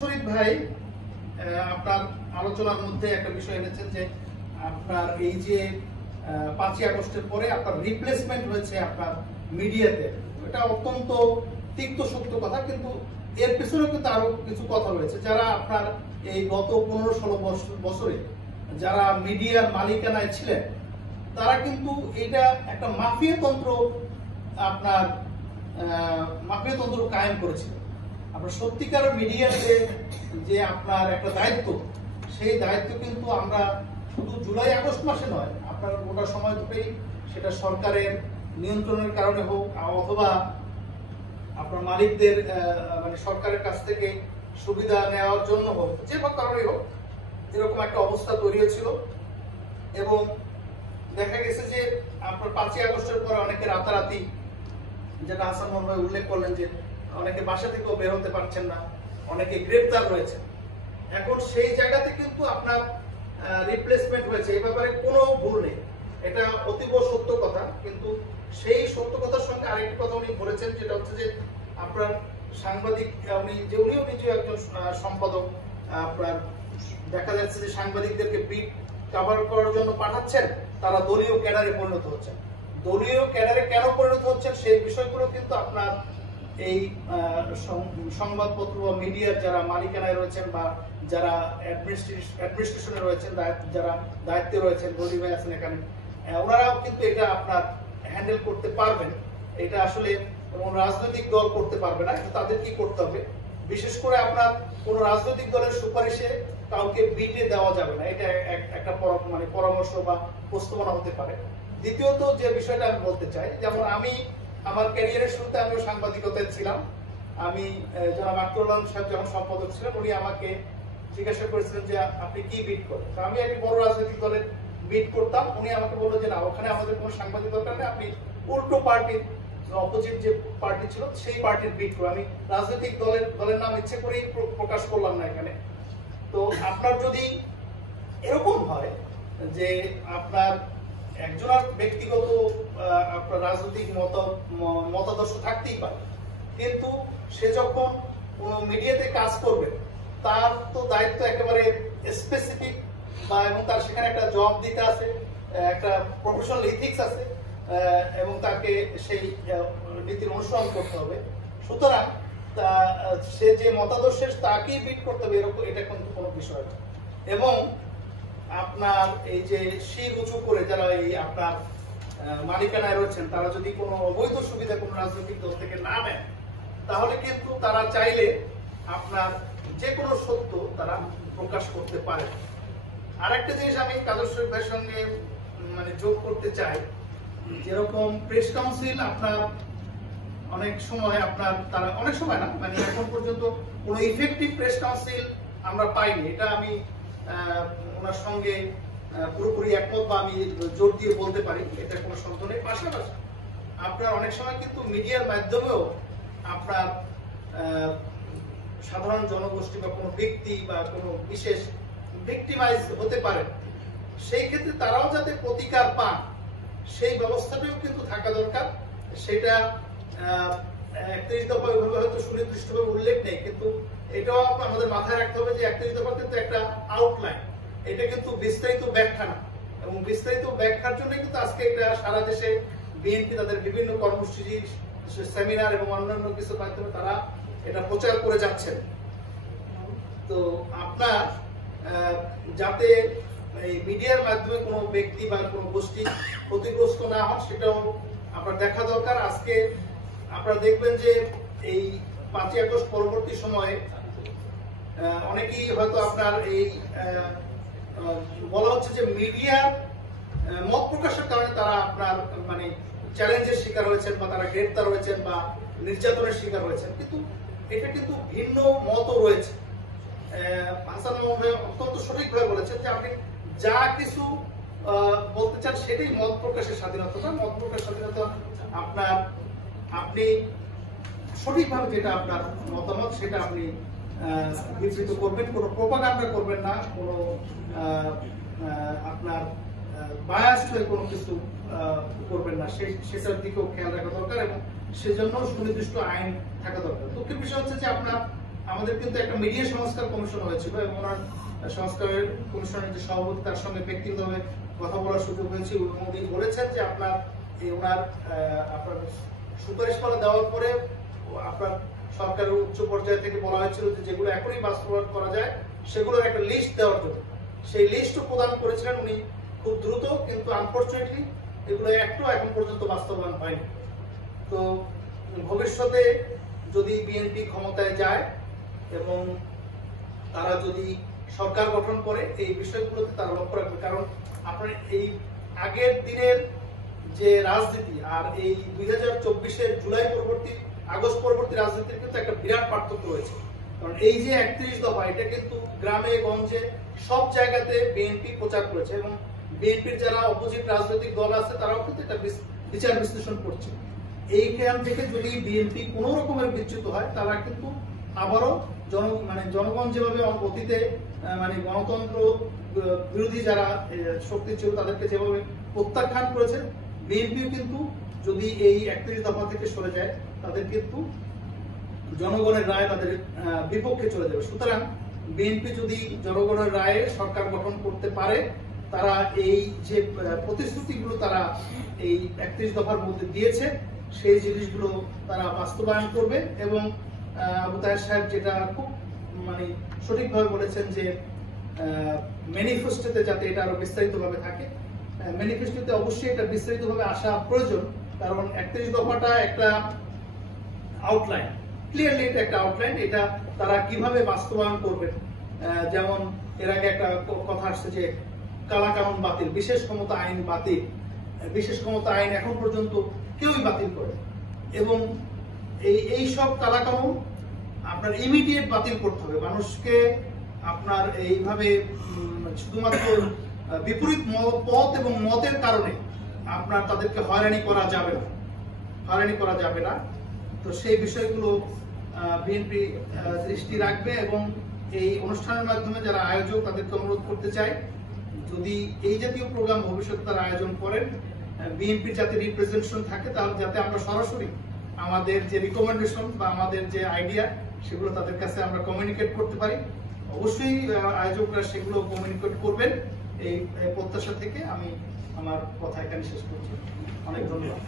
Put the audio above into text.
শরীফ ভাই আপনার আলোচনার মধ্যে একটা বিষয় এনেছেন যে আপনার এই যে 5ই আগস্টের পরে আপনার রিপ্লেসমেন্ট হয়েছে আপনার মিডিয়াতে, এটা অত্যন্ত তিক্ত সত্য কথা, কিন্তু এর পিছনে কিন্তু আরো কিছু কথা রয়েছে। যারা আপনার এই গত 15-16 বছরে যারা মিডিয়ার মালিকানায় ছিলেন তারা কিন্তু এটা একটা মাফিয়া তন্ত্র আপনার কায়েম করেছিল। আপনার সত্যিকার মিডিয়াতে যে আপনার একটা দায়িত্ব, সেই দায়িত্ব কিন্তু আমরা শুধু জুলাই আগস্ট মাসে নয়, আপনার গোটা সময় ধরেই সেটা সরকারের নিয়ন্ত্রণের কারণে হোক অথবা আপনার মালিকদের মানে সরকারের কাছ থেকে সুবিধা নেওয়ার জন্য হোক, যে কোনো কারণে হোক, এরকম একটা অবস্থা তৈরি হয়েছিল। এবং দেখা গেছে যে আপনার 5ই আগস্টের পরে অনেকে রাতারাতি, যেটা হাসান মোহাম্মদ ভাই উল্লেখ করলেন, যে অনেকে বাসা থেকেও বের হতে পারছেন না, অনেকে গ্রেপ্তার রয়েছে। এখন সেই জায়গাতে কিন্তু আপনার রিপ্লেসমেন্ট হয়েছে, এই ব্যাপারে কোনো ভুল নেই, এটা অতীব সত্য কথা। কিন্তু সেই সত্য কথার সঙ্গে আরেকটি কথা উনি বলেছেন, যেটা হচ্ছে যে আপনার সাংবাদিক উনিও নিজে একজন সম্পাদক, আপনার দেখা যাচ্ছে যে সাংবাদিকদেরকে বিট কভার করার জন্য পাঠাচ্ছেন, তারা দলীয় ক্যাডারে পরিণত হচ্ছেন। দলীয় ক্যাডারে কেন পরিণত হচ্ছেন সেই বিষয়গুলো কিন্তু আপনার এই সংবাদপত্র বা মিডিয়ার যারা মালিকানায় রয়েছেন বা যারা অ্যাডমিনিস্ট্রেশনে রয়েছেন, যারা দায়িত্বে রয়েছেন, গদি ভাই আছেন এখানে, ওনারাও কিন্তু এটা আপনার হ্যান্ডেল করতে পারবেন। এটা আসলে কোন রাজনৈতিক দল করতে পারবে না, তাদের কি করতে হবে, বিশেষ করে আপনার কোন রাজনৈতিক দলের সুপারিশে কাউকে বিটে দেওয়া যাবে না, এটা একটা মানে পরামর্শ বা প্রস্তাবনা হতে পারে। দ্বিতীয়ত যে বিষয়টা আমি বলতে চাই, যেমন আমি আমার ক্যারিয়ারের শুরুতে আমিও সাংবাদিকতায় ছিলাম। আমি জনাব আক্তারুল আলম সাহেব যখন সম্পাদক ছিলেন, উনি আমাকে জিজ্ঞাসা করেছিলেন যে আপনি কি বিট করেন। তো আমি একটি বড় রাজনৈতিক দলের বিট করতাম। উনি আমাকে বললো যে না, ওখানে আমাদের কোনো সাংবাদিক দরকার নেই, আপনি উল্টো পার্টির অপোজিট যে পার্টি ছিল সেই পার্টির বিট করে। আমি রাজনৈতিক দলের নাম ইচ্ছে করেই প্রকাশ করলাম না এখানে। তো আপনার যদি এরকম হয় যে আপনার একজনের ব্যক্তিগত আপনার রাজনৈতিক মতাদর্শ থাকতেই পারে, কিন্তু সে যখন মিডিয়াতে কাজ করবে তার তো দায়িত্ব একেবারে স্পেসিফিক, বা এবং তার সেখানে একটা জব দিতে আছে, একটা প্রফেশনাল ইথিক্স আছে, এবং তাকে সেই নীতির অনুসরণ করতে হবে। সুতরাং সে যে মতাদর্শের তাকেই বিট করতে হবে এরকম এটা কিন্তু কোনো বিষয় না। এবং আপনার এই যে শির উঁচু করে যারা এই আপনার মালিকানায় রয়েছেন, তারা যদি কোনো অবৈধ সুবিধা কোনো রাজনৈতিক দল থেকে না নেয়, তাহলে কিন্তু তারা চাইলে আপনার যে কোনো সত্য তারা প্রকাশ করতে পারে। আরেকটা জিনিস আমি কাদের শরীফ ভাইয়ের সঙ্গে মানে যোগ করতে চাই, যেরকম প্রেস কাউন্সিল আপনার অনেক সময় আপনার তারা অনেক সময় না, মানে এখন পর্যন্ত কোনো ইফেক্টিভ প্রেস কাউন্সিল আমরা পাইনি, এটা আমি ওনার সঙ্গে পুরোপুরি একমত, বা আমি জোর দিয়ে বলতে পারি, এটা কোনো সন্দেহ নেই। পাশাপাশি আপনার অনেক সময় কিন্তু মিডিয়ার মাধ্যমেও আপনার সাধারণ জনগোষ্ঠী বা কোনো ব্যক্তি বা কোনো বিশেষ ভিক্টিমাইজ হতে পারে, সেই ক্ষেত্রে তারাও যাতে প্রতিকার পান সেই ব্যবস্থাটাও কিন্তু থাকা দরকার। সেটা 31 দফা ওইভাবে হয়তো সুনির্দিষ্টভাবে উল্লেখ নেই, কিন্তু এটাও আমাদের মাথায় রাখতে হবে যে 31 দফা কিন্তু একটা আউটলাইন, এটা কিন্তু বিস্তারিত ব্যাখ্যা না। এবং বিস্তারিত ব্যাখ্যার জন্য কিন্তু আজকে এটা সারা দেশে বিএনপি তাদের বিভিন্ন কর্মসূচি, সেমিনার এবং অন্যান্য কিছুর মাধ্যমে তারা এটা প্রচার করে যাচ্ছেন। তো আপনার যাতে এই মিডিয়ার মাধ্যমে কোনো ব্যক্তি বা কোনো গোষ্ঠী ক্ষতিগ্রস্ত না হয় সেটাও আপনার দেখা দরকার। আজকে আপনারা দেখবেন যে এই 5ই আগস্ট পরবর্তী সময়ে অনেকেই হয়তো আপনার এই বলা হচ্ছে যে মিডিয়া মত প্রকাশের কারণে তারা আপনার মানে চ্যালেঞ্জের শিকার হয়েছেন, বা তারা গ্রেপ্তার হয়েছেন বা নির্যাতনের শিকার হয়েছেন, কিন্তু এটা কিন্তু ভিন্ন মতও রয়েছে। হাসান মোহাম্মদ অত্যন্ত সঠিকভাবে বলেছেন যে আপনি যা কিছু বলতে চান সেটাই মত প্রকাশের স্বাধীনতা। মত প্রকাশের স্বাধীনতা আপনার আপনি সঠিকভাবে যেটা আপনার মতামত সেটা আপনি বিবৃত করবেন, কোনো প্রোপাগান্ডা করবেন না, কোনো আপনার বায়াসড হয়ে কোনো কিছু করবেন না, সেটার দিকেও খেয়াল রাখা দরকার। এবং সেজন্য সুনির্দিষ্ট আইন থাকা দরকার। দুঃখের বিষয় হচ্ছে যে আপনার আমাদের কিন্তু একটা মিডিয়া সংস্কার কমিশন হয়েছিল এবং ওনার সংস্কারের কমিশনের যে সভাপতি তার সঙ্গে ব্যক্তিগতভাবে কথা বলার সুযোগ হয়েছে এবং উনি বলেছেন যে আপনার আপনার সুপারিশমালা দেওয়ার পরে আপনার সরকারের উচ্চ পর্যায় থেকে বলা হয়েছিল যে যেগুলো এখনই বাস্তবায়ন করা যায় সেগুলোর একটা লিস্ট দেওয়ার জন্য। সেই লিস্টও প্রদান করেছিলেন উনি খুব দ্রুত, কিন্তু আনফরচুনেটলি এগুলো একটু এখন পর্যন্ত বাস্তবায়ন হয়নি। তো ভবিষ্যতে যদি বিএনপি ক্ষমতায় যায় এবং তারা যদি সরকার গঠন করে এই বিষয়গুলোতে তারা লক্ষ্য রাখবে, কারণ আপনার এই আগের দিনের যে রাজনীতি আর এই 2024-এর জুলাই পরবর্তী আগস্ট পরবর্তী রাজনীতির কিন্তু একটা বিরাট পার্থক্য রয়েছে। কারণ এই যে 31 দফা এটা কিন্তু গ্রামে গঞ্জে সব জায়গাতে বিএনপি প্রচার করেছে এবং বিএনপির যারা অপোজিট রাজনৈতিক দল আছে তারাও কিন্তু এটা বিচার বিশ্লেষণ করছে। এইখান থেকে যদি বিএনপি কোনো রকমের বিচ্যুত হয় তারা কিন্তু আবারও জনগণ যেভাবে অতীতে গণতন্ত্র বিরোধী যারা শক্তি ছিল তাদেরকে যেভাবে প্রত্যাখ্যান করেছে, বিএনপিও কিন্তু যদি এই 31 দফা থেকে সরে যায় তাদের কিন্তু জনগণের রায় তাদের বিপক্ষে চলে যাবে। সুতরাং বিএনপি যদি জনগণের রায়ে সরকার গঠন করতে পারে, তারা এই যে প্রতিশ্রুতিগুলো তারা এই 31 দফার মধ্যে দিয়েছে সেই জিনিসগুলো তারা বাস্তবায়ন করবে এবং আবু তাহের সাহেব যেটা খুব সঠিকভাবে বলেছেন যে ম্যানিফেস্টোতে যাতে এটা আরো বিস্তারিতভাবে থাকে, ম্যানিফেস্টোতে অবশ্যই এটা বিস্তারিতভাবে আসা প্রয়োজন, কারণ 31 দফাটা একটা আউটলাইন, ক্লিয়ারলি এটা একটা আউটলাইন, এটা তারা কিভাবে বাস্তবায়ন করবেন। যেমন এর আগে একটা কথা আসছে যে কালা কানুন বাতিল, বিশেষ ক্ষমতা আইন বাতিল, বিশেষ ক্ষমতা আইন এখন পর্যন্ত কেউই বাতিল করে এবং এই সব কালা কানুন আপনার ইমিডিয়েট বাতিল করতে হবে। মানুষকে আপনার এইভাবে শুধুমাত্র বিপরীত পথ এবং মতের কারণে আপনার তাদেরকে হয়রানি করা যাবে না। তো সেই বিষয়গুলো বিএনপি দৃষ্টি রাখবে এবং এই অনুষ্ঠানের মাধ্যমে যারা আয়োজক তাদেরকে অনুরোধ করতে চাই, যদি এই জাতীয় প্রোগ্রাম ভবিষ্যতে তারা আয়োজন করেন, বিএনপির যাতে রিপ্রেজেন্টেশন থাকে, তাহলে যাতে আমরা সরাসরি আমাদের যে রিকমেন্ডেশন বা আমাদের যে আইডিয়া সেগুলো তাদের কাছে আমরা কমিউনিকেট করতে পারি। অবশ্যই আয়োজকরা সেগুলো কমিউনিকেট করবেন এই প্রত্যাশা থেকে আমি আমার কথা এখানে শেষ করছি। অনেক ধন্যবাদ।